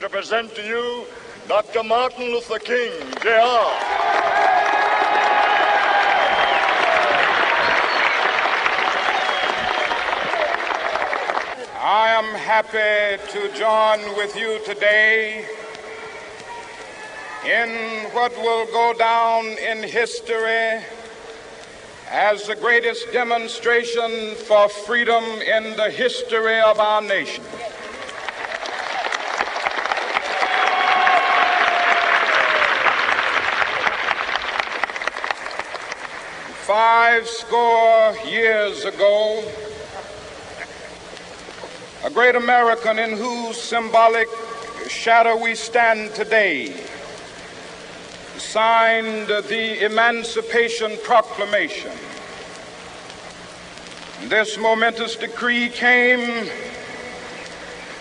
To present to you Dr. Martin Luther King, Jr. I am happy to join with you today in what will go down in history as the greatest demonstration for freedom in the history of our nation. Five score years ago, a great American in whose symbolic shadow we stand today signed the Emancipation Proclamation. This momentous decree came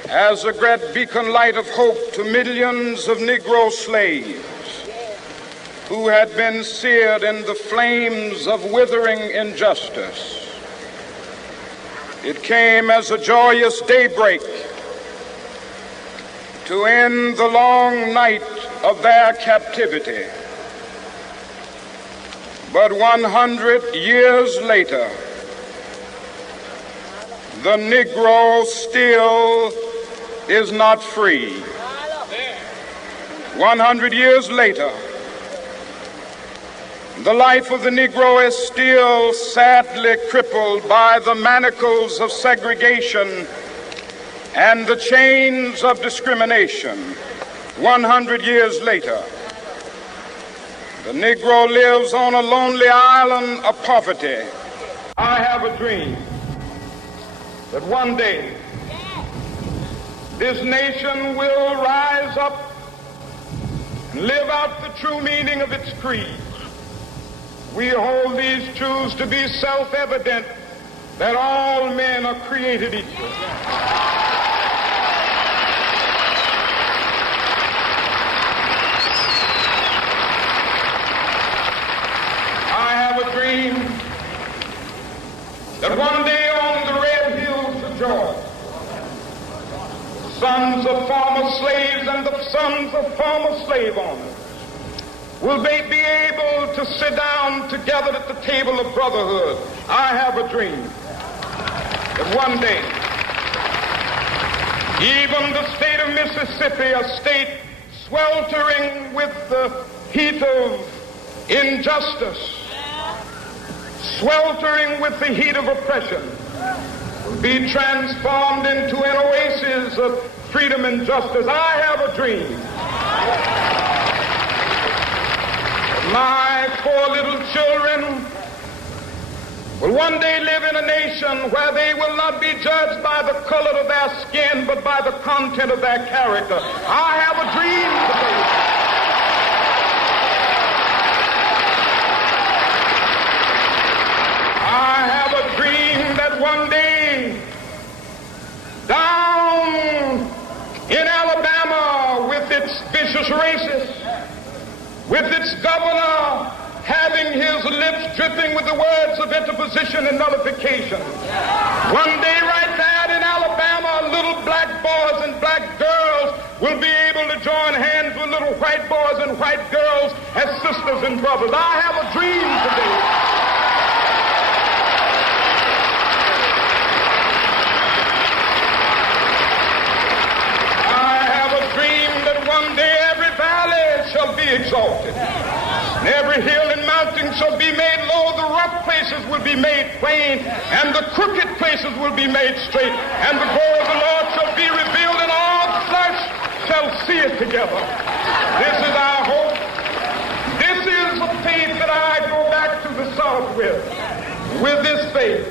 as a great beacon light of hope to millions of Negro slaves who had been seared in the flames of withering injustice. It came as a joyous daybreak to end the long night of their captivity. But 100 years later, the Negro still is not free. 100 years later, the life of the Negro is still sadly crippled by the manacles of segregation and the chains of discrimination. 100 years later, the Negro lives on a lonely island of poverty. I have a dream that one day this nation will rise up and live out the true meaning of its creed. We hold these truths to be self-evident, that all men are created equal. I have a dream that one day on the red hills of Georgia, sons of former slaves and the sons of former slave owners will they be able to sit down together at the table of brotherhood. I have a dream that one day, even the state of Mississippi, a state sweltering with the heat of injustice, sweltering with the heat of oppression, will be transformed into an oasis of freedom and justice. I have a dream. My four little children will one day live in a nation where they will not be judged by the color of their skin, but by the content of their character. I have a dream today. I have a dream that one day, down in Alabama with its vicious racists, with its governor having his lips dripping with the words of interposition and nullification. One day right there in Alabama, little black boys and black girls will be able to join hands with little white boys and white girls as sisters and brothers. I have a dream today. I have a dream that one day every valley shall be exalted, and every hill and mountain shall be made low. The rough places will be made plain, and the crooked places will be made straight, and the glory of the Lord shall be revealed, and all flesh shall see it together. This is our hope. This is the faith that I go back to the South with. With this faith,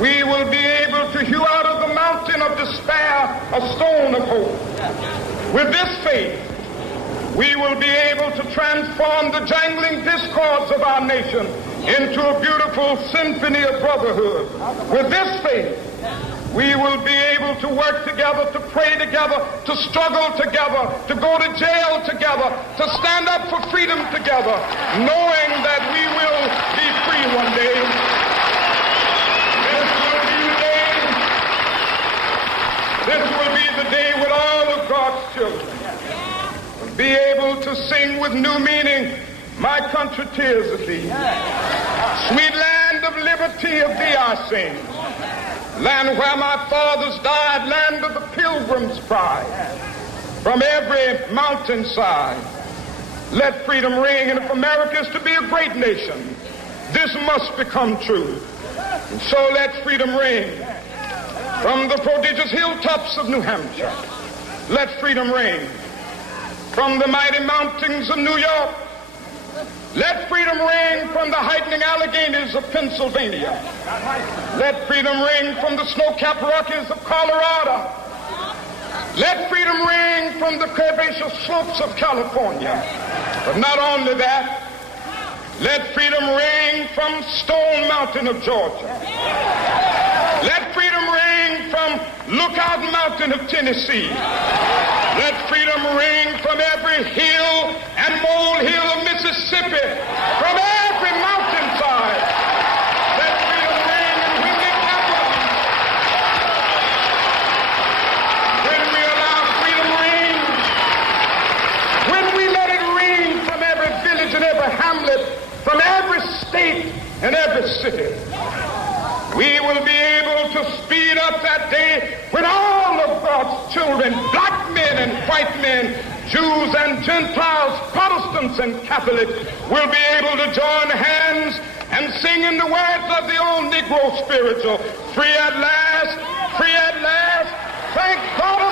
we will be able to hew out of the mountain of despair a stone of hope. With this faith, we will be able to transform the jangling discords of our nation into a beautiful symphony of brotherhood. With this faith, we will be able to work together, to pray together, to struggle together, to go to jail together, to stand up for freedom together, knowing that we will be free one day. This will be the day when all of God's children be able to sing with new meaning, my country, tears of thee. Sweet land of liberty, of thee I sing. Land where my fathers died, land of the pilgrim's pride. From every mountainside, let freedom ring. And if America is to be a great nation, this must become true. And so let freedom ring. From the prodigious hilltops of New Hampshire, let freedom ring. From the mighty mountains of New York, let freedom ring. From the heightening Alleghenies of Pennsylvania, let freedom ring. From the snow-capped Rockies of Colorado, let freedom ring. From the curvaceous slopes of California. But not only that, let freedom ring from Stone Mountain of Georgia. Let freedom ring from Lookout Mountain of Tennessee. Let freedom ring from every hill and molehill of Mississippi, from every mountainside. Let freedom ring in windy capitals. When we allow freedom ring, when we let it ring from every village and every hamlet, from every state and every city, we will be able to speed up that day when all of God's children, black men and white men, Jews and Gentiles, Protestants and Catholics, will be able to join hands and sing in the words of the old Negro spiritual, free at last, thank God